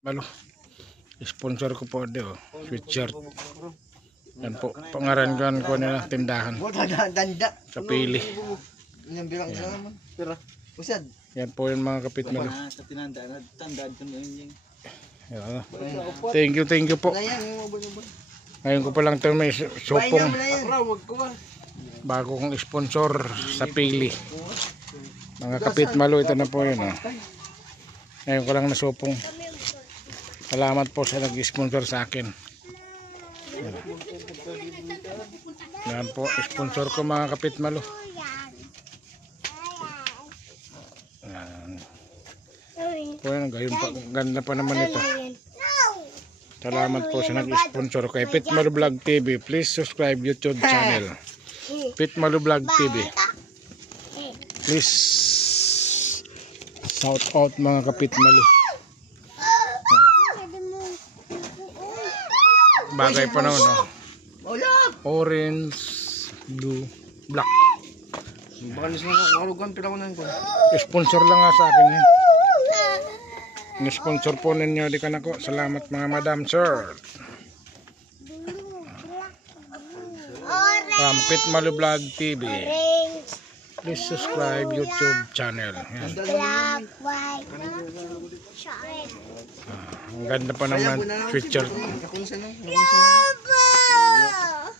Malo. Sponsor ko po ito, sweatshirt. Yan po, pangarangan ko nila tindahan. Kapili. Yan po yung mga kapit malo. Thank you po. Ngayon ko pa lang ito may supong. Bago kong sponsor sa pili. Mga kapit malo, ito na po yun. Ngayon ko lang nasupong. Salamat po sa nag-sponsor sa akin. Yan po, sponsor ko mga kapit malo. Yan. Po yan, gayon pa, ganda pa naman ito. Salamat po sa nag-sponsor kay Pit Malo Vlog TV. Please subscribe YouTube channel. Pit Malo Vlog TV. Please shout out mga kapit malo. Bagay pa naman, no? Orange, blue, black. Sponsor lang nga sa akin yan. Sponsor po ninyo, di ka na ko. Salamat mga madam, sir. From Pit Malo Vlog TV. Please subscribe YouTube channel. Yan. Ang ganda pa naman, sweatshirt.